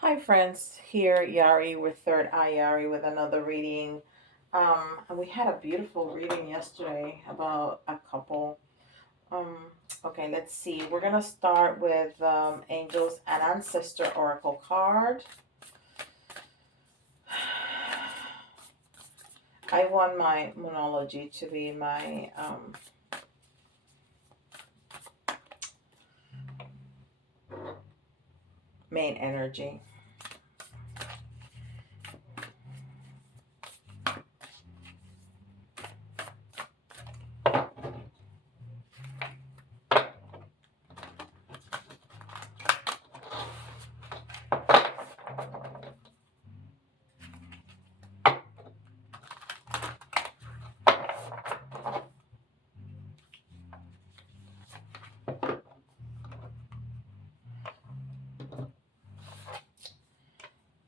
Hi friends, here Yari with Third Eye Yari with another reading. And we had a beautiful reading yesterday about a couple. Um, okay, let's see. We're gonna start with Angels and Ancestor Oracle card. I want my Moonology to be my main energy.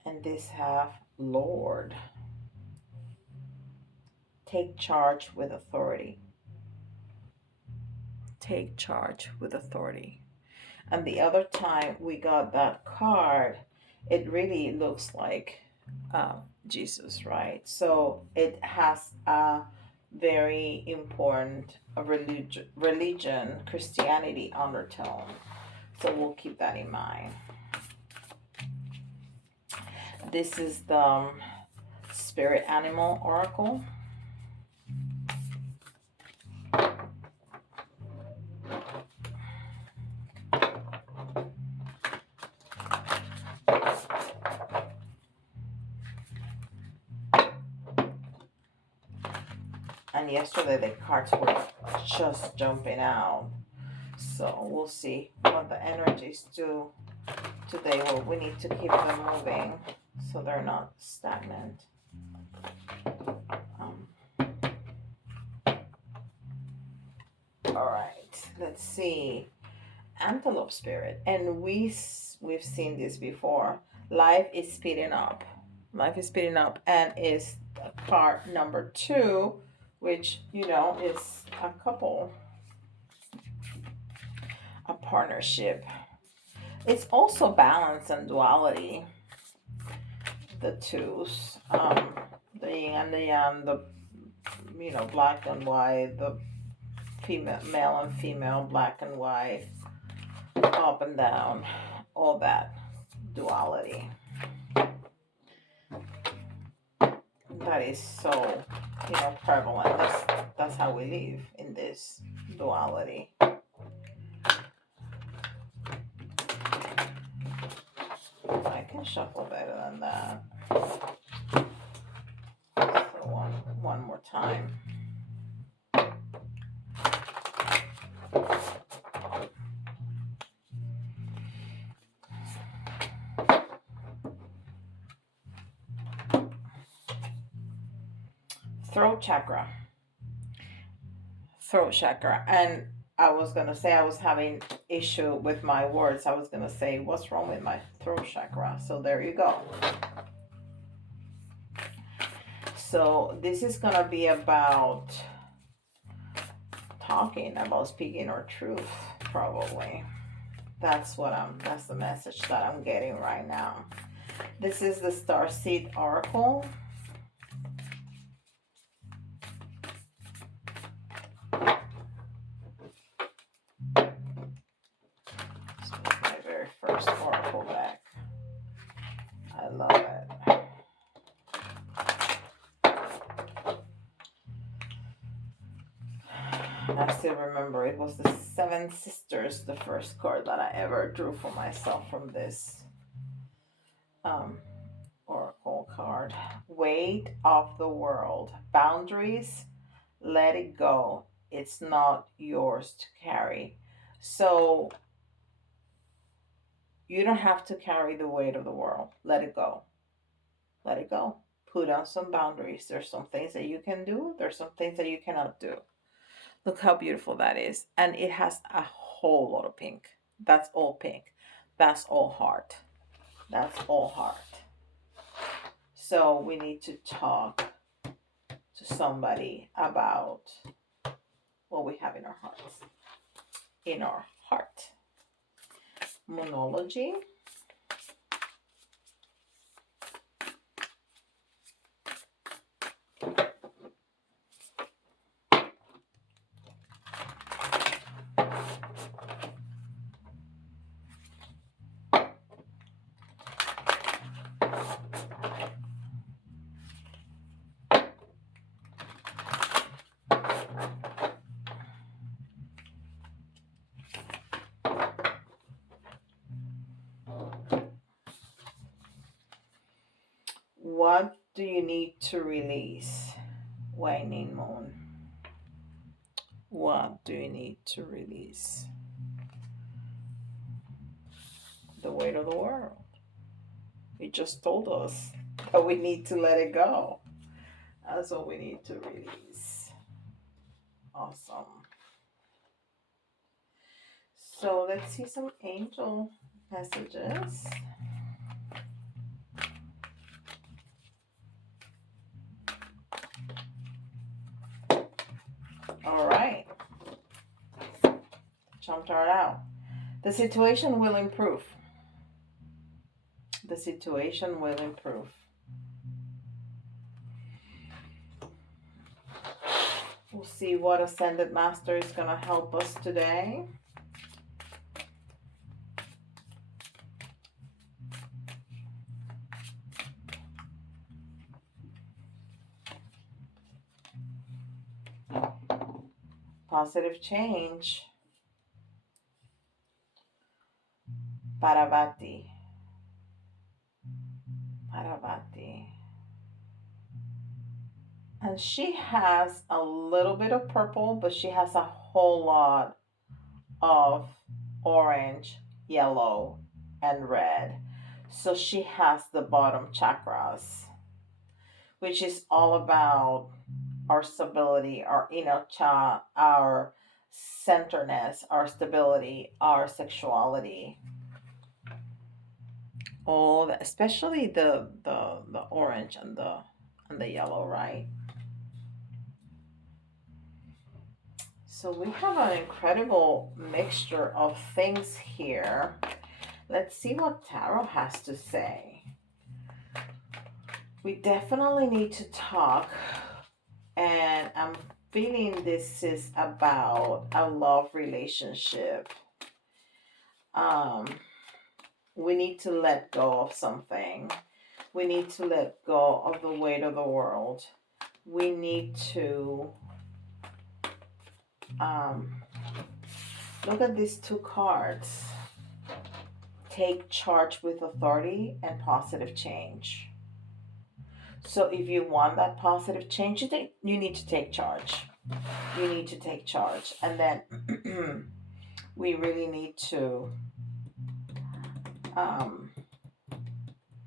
And this have Lord. Take charge with authority. Take charge with authority. And the other time we got that card, it really looks like Jesus, right? So it has a very important religion, Christianity undertone. So we'll keep that in mind. This is the Spirit Animal Oracle. And yesterday the cards were just jumping out. So we'll see what the energies do today. Well, we need to keep them moving so they're not stagnant. Um, all right, let's see. Antelope spirit, and we've seen this before. Life is speeding up. Life is speeding up, and is card number 2, which is a couple, a partnership. It's also balance and duality. The twos, the yin and the yang, the black and white, the female, male and female, black and white, up and down, all that duality. That is so, prevalent. That's how we live in this duality. I can shuffle better than that. So one more time. Throat chakra. Throat chakra. And I was gonna say I was having issue with my words. I was gonna say what's wrong with my throat chakra. So there you go. So this is gonna be about talking, about speaking our truth, probably. That's the message that I'm getting right now. This is the Starseed Oracle. This was my very first Oracle deck. I love it. And I still remember it was the Seven Sisters, the first card that I ever drew for myself from this Oracle card. Weight of the world. Boundaries, let it go. It's not yours to carry. So you don't have to carry the weight of the world. Let it go. Let it go. Put on some boundaries. There's some things that you can do. There's some things that you cannot do. Look how beautiful that is. And it has a whole lot of pink. That's all pink. That's all heart. That's all heart. So we need to talk to somebody about what we have in our hearts. In our heart. Moonology. What do you need to release? Waning moon. What do you need to release? The weight of the world. It just told us that we need to let it go. That's what we need to release. Awesome. So let's see some angel messages. All right. Jumped right out. The situation will improve. The situation will improve. We'll see what Ascended Master is going to help us today. Positive change. Parvati. Parvati. And she has a little bit of purple, but she has a whole lot of orange, yellow, and red. So she has the bottom chakras, which is all about our stability, our inner our centeredness, our stability, our sexuality. All that, especially the orange and the yellow, right? So we have an incredible mixture of things here. Let's see what Tarot has to say. We definitely need to talk, and I'm feeling this is about a love relationship. We need to let go of something. We need to let go of the weight of the world. We need to look at these two cards. Take charge with authority and positive change. So if you want that positive change, you need to take charge. You need to take charge. And then we really need to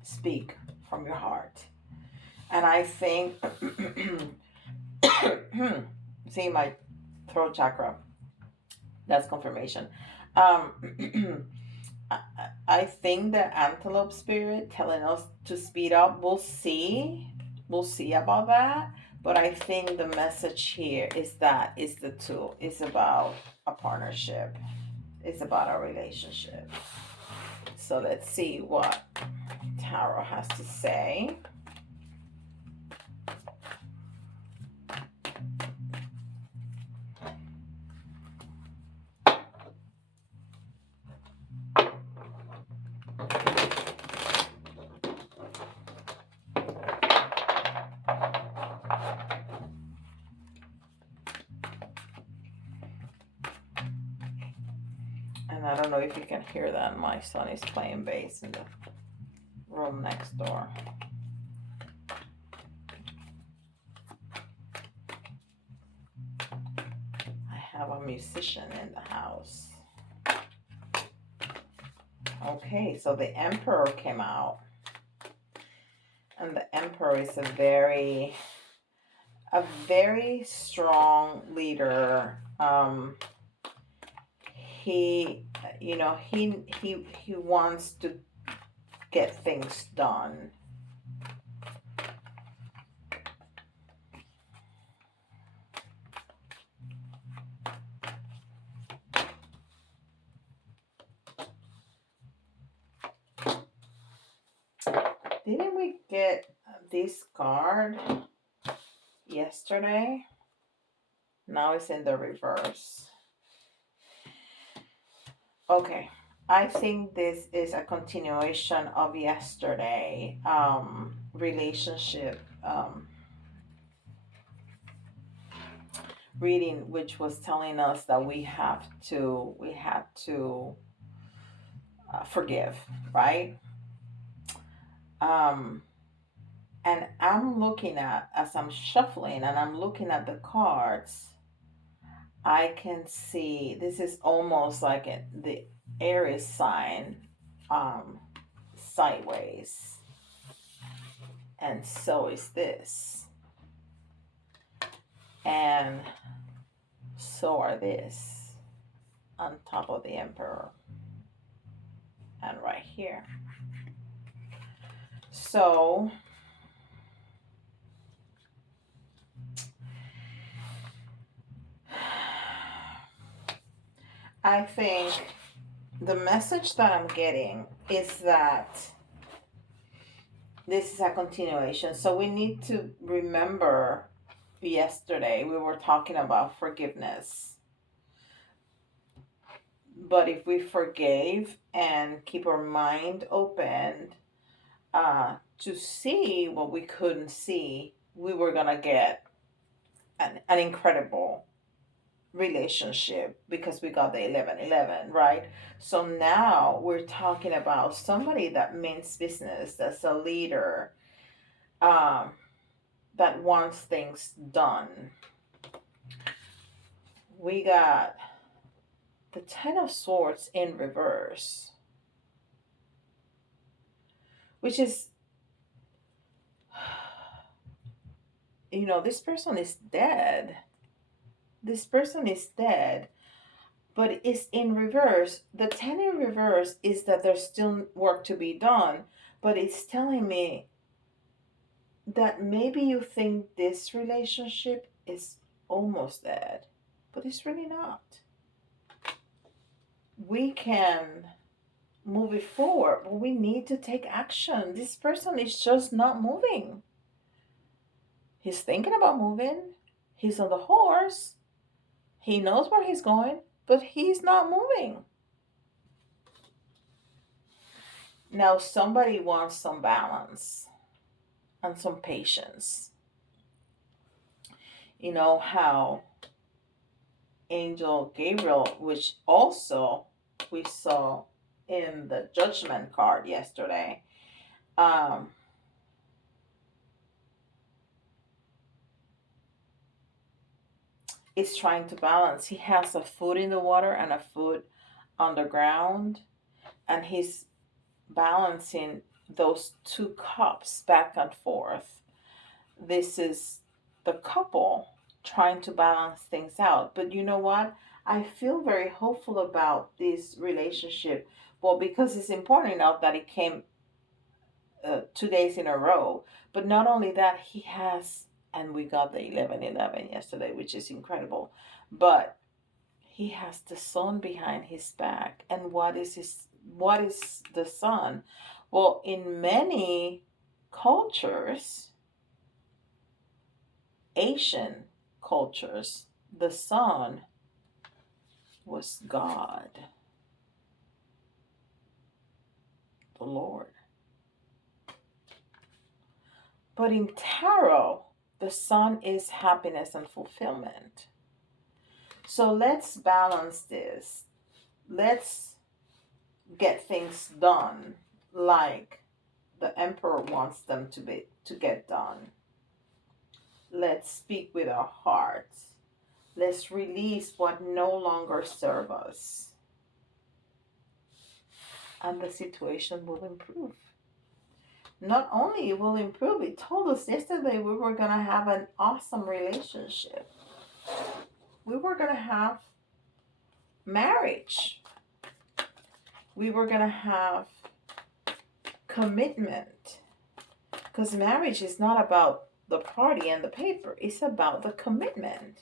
speak from your heart. And I think, see my throat chakra, that's confirmation. I think the antelope spirit telling us to speed up. We'll see about that. But I think the message here is that it's the two. It's about a partnership. It's about a relationship. So let's see what Tarot has to say. And I don't know if you can hear that. My son is playing bass in the room next door. I have a musician in the house. Okay, so the Emperor came out. And the Emperor is a very strong leader. He wants to get things done. Didn't we get this card yesterday? Now it's in the reverse. Okay, I think this is a continuation of yesterday relationship reading, which was telling us that we had to forgive, right? And I'm looking at, as I'm shuffling and I'm looking at the cards, I can see this is almost like the Aries sign, um, sideways. And so is this. And so are this on top of the Emperor and right here. So I think the message that I'm getting is that this is a continuation. So we need to remember yesterday we were talking about forgiveness. But if we forgave and keep our mind open to see what we couldn't see, we were going to get an incredible relationship because we got the 1111, right? So now we're talking about somebody that means business, that's a leader, um, that wants things done. We got the Ten of Swords in reverse, which is, this person is dead. This person is dead, but it's in reverse. The 10 in reverse is that there's still work to be done, but it's telling me that maybe you think this relationship is almost dead, but it's really not. We can move it forward, but we need to take action. This person is just not moving. He's thinking about moving. He's on the horse. He knows where he's going, but he's not moving. Now, somebody wants some balance and some patience. You know how Angel Gabriel, which also we saw in the Judgment card yesterday, is trying to balance. He has a foot in the water and a foot underground, and he's balancing those two cups back and forth. This is the couple trying to balance things out. But you know what? I feel very hopeful about this relationship. Well, because it's important enough that it came 2 days in a row. But not only that, he has, and we got the 1111 yesterday, which is incredible. But he has the sun behind his back. And what is the sun? Well, in many cultures, Asian cultures, the sun was God, the Lord. But in tarot, the sun is happiness and fulfillment. So let's balance this. Let's get things done like the Emperor wants them to get done. Let's speak with our hearts. Let's release what no longer serves us. And the situation will improve. Not only it will improve, it told us yesterday we were going to have an awesome relationship. We were going to have marriage. We were going to have commitment. Because marriage is not about the party and the paper. It's about the commitment.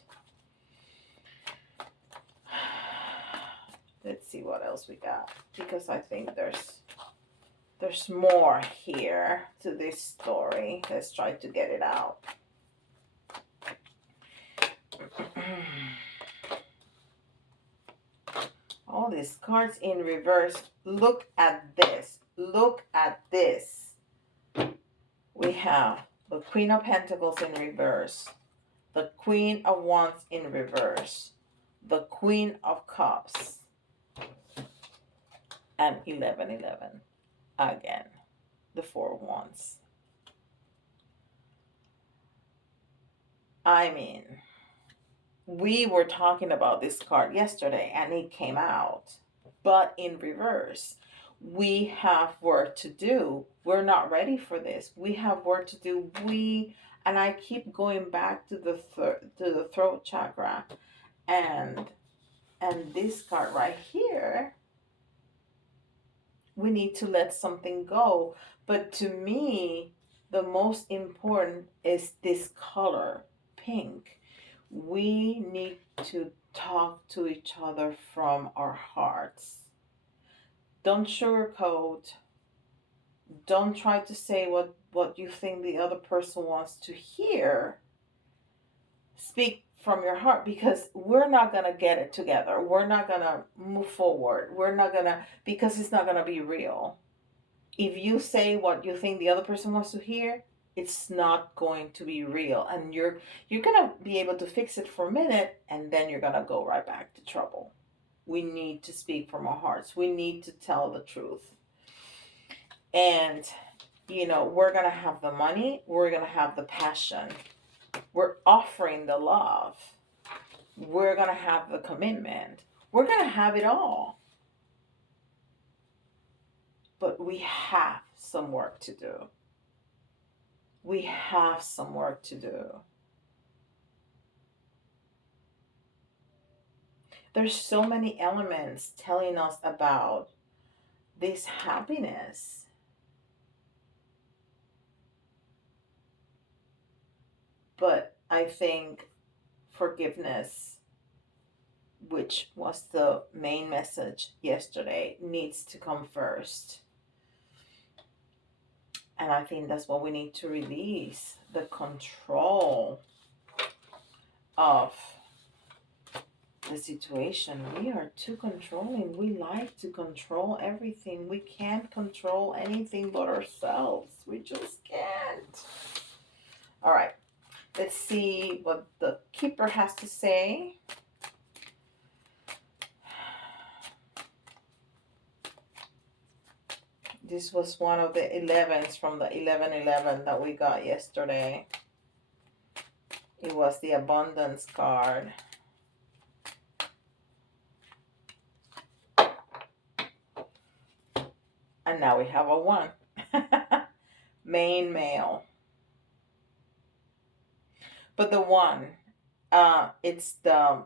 Let's see what else we got. Because I think there's more here to this story. Let's try to get it out. All these cards in reverse. Look at this. Look at this. We have the Queen of Pentacles in reverse. The Queen of Wands in reverse. The Queen of Cups. And 1111. Again. The Four of Wands. I mean, we were talking about this card yesterday and it came out, but in reverse. We have work to do. We're not ready for this. We have work to do. And I keep going back to the throat chakra, and this card right here, we need to let something go. But to me, the most important is this color, pink. We need to talk to each other from our hearts. Don't sugarcoat. Don't try to say what you think the other person wants to hear. Speak from your heart, because we're not going to get it together. We're not going to move forward. We're not going to, because it's not going to be real. If you say what you think the other person wants to hear, it's not going to be real, and you're going to be able to fix it for a minute, and then you're going to go right back to trouble. We need to speak from our hearts. We need to tell the truth. And we're going to have the money, we're going to have the passion, we're offering the love, we're going to have the commitment, we're going to have it all. But we have some work to do. We have some work to do. There's so many elements telling us about this happiness. But I think forgiveness, which was the main message yesterday, needs to come first. And I think that's what we need to release, the control of the situation. We are too controlling. We like to control everything. We can't control anything but ourselves. We just can't. All right. Let's see what the keeper has to say. This was one of the 11s from the 1111 that we got yesterday. It was the abundance card. And now we have a 1. Main male. But the 1, it's the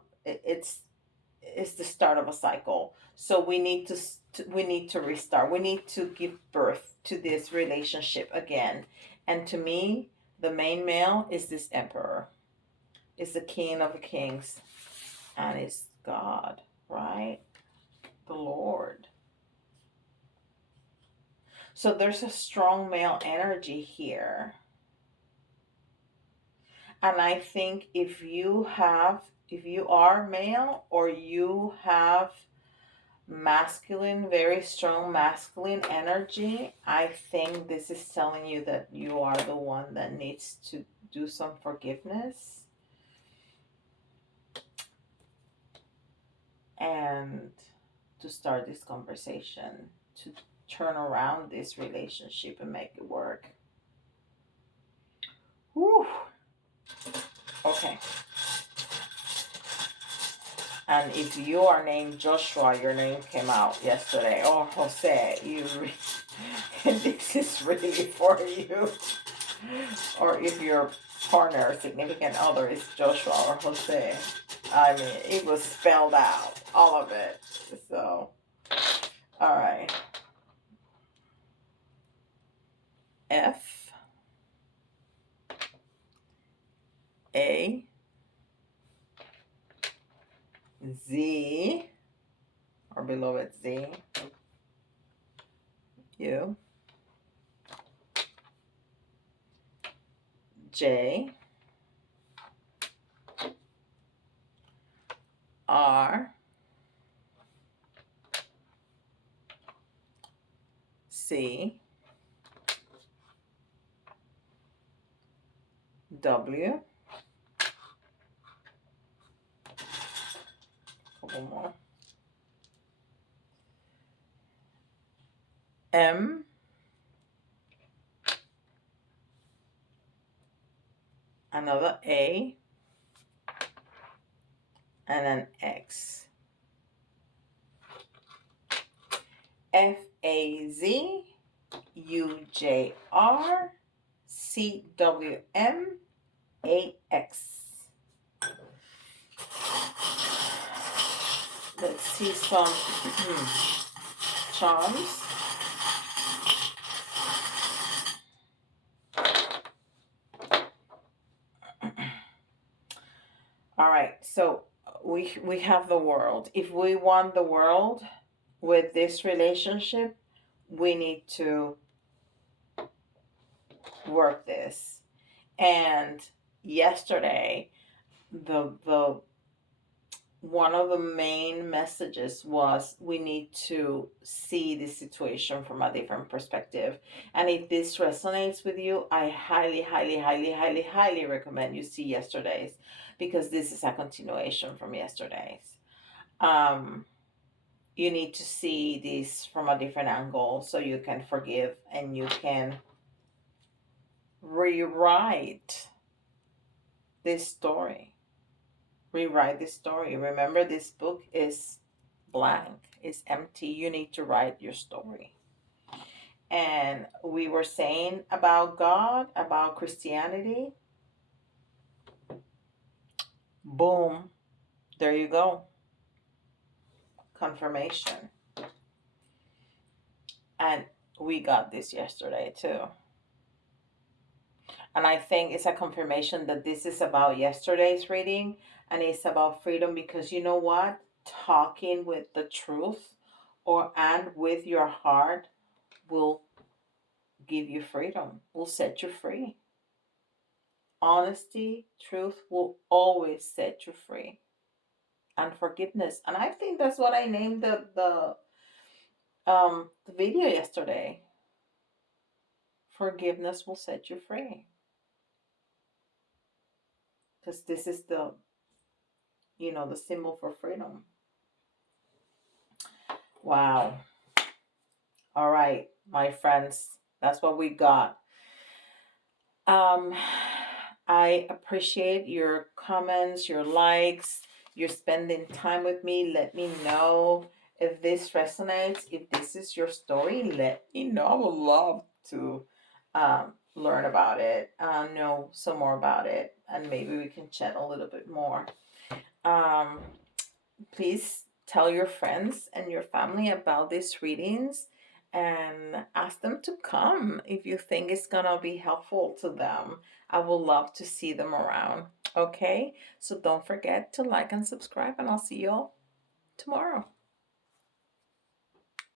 start of a cycle. So we need to restart. We need to give birth to this relationship again. And to me, the main male is this emperor. It's the king of the kings. And it's God, right? The Lord. So there's a strong male energy here. And I think if you are male, or you have masculine, very strong masculine energy, I think this is telling you that you are the one that needs to do some forgiveness and to start this conversation, to turn around this relationship and make it work. Whew. Okay. And if you are named Joshua, your name came out yesterday, or Jose, this is really for you. Or if your partner or significant other is Joshua or Jose, I mean, it was spelled out, all of it. So, all right. F A Z, or below it Z, U, J, R, C, W, couple more, M, another A, and an X. FAZUJRCWMAX. Let's see some charms. All right, so we have the world. If we want the world with this relationship, we need to work this. And yesterday, the one of the main messages was we need to see the situation from a different perspective. And if this resonates with you, I highly, highly, highly, highly, highly recommend you see yesterday's, because this is a continuation from yesterday's. You need to see this from a different angle so you can forgive and you can rewrite this story. Rewrite this story. Remember, this book is blank, it's empty. You need to write your story. And we were saying about God, about Christianity. Boom. There you go. Confirmation. And we got this yesterday too. And I think it's a confirmation that this is about yesterday's reading, and it's about freedom, because you know what? Talking with the truth and with your heart will give you freedom, will set you free. Honesty, truth will always set you free. And forgiveness. And I think that's what I named the video yesterday. Forgiveness will set you free. Because this is the symbol for freedom. Wow. All right, my friends, that's what we got. I appreciate your comments, your likes, you're spending time with me. Let me know if this resonates, if this is your story. Let me know. I would love to learn about it, know some more about it, and maybe we can chat a little bit more. Please tell your friends and your family about these readings and ask them to come if you think it's gonna be helpful to them. I would love to see them around. Okay, so don't forget to like and subscribe, and I'll see you all tomorrow.